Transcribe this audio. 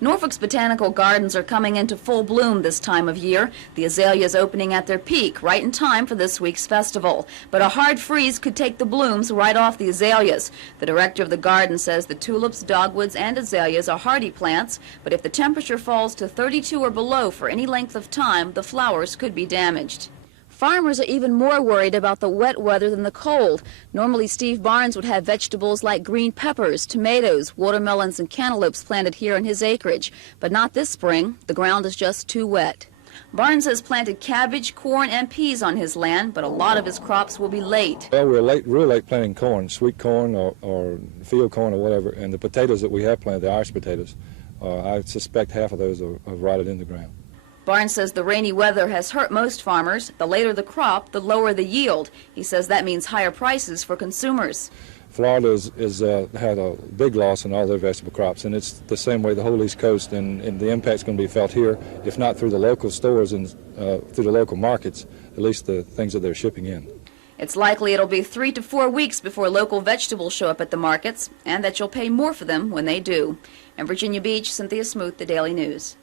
Norfolk's botanical gardens are coming into full bloom this time of year. The azaleas opening at their peak, right in time for this week's festival. But a hard freeze could take the blooms right off the azaleas. The director of the garden says the tulips, dogwoods, and azaleas are hardy plants, but if the temperature falls to 32 or below for any length of time, the flowers could be damaged. Farmers are even more worried about the wet weather than the cold. Normally, Steve Barnes would have vegetables like green peppers, tomatoes, watermelons, and cantaloupes planted here on his acreage. But not this spring. The ground is just too wet. Barnes has planted cabbage, corn, and peas on his land, but a lot of his crops will be late. Well, we're real late planting corn, sweet corn or field corn or whatever, and the potatoes that we have planted, the Irish potatoes, I suspect half of those are rotted in the ground. Barnes says the rainy weather has hurt most farmers. The later the crop, the lower the yield. He says that means higher prices for consumers. Florida has had a big loss in all their vegetable crops, and it's the same way the whole East Coast, and the impact's going to be felt here, if not through the local stores and through the local markets, at least the things that they're shipping in. It's likely it'll be 3 to 4 weeks before local vegetables show up at the markets, and that you'll pay more for them when they do. In Virginia Beach, Cynthia Smoot, The Daily News.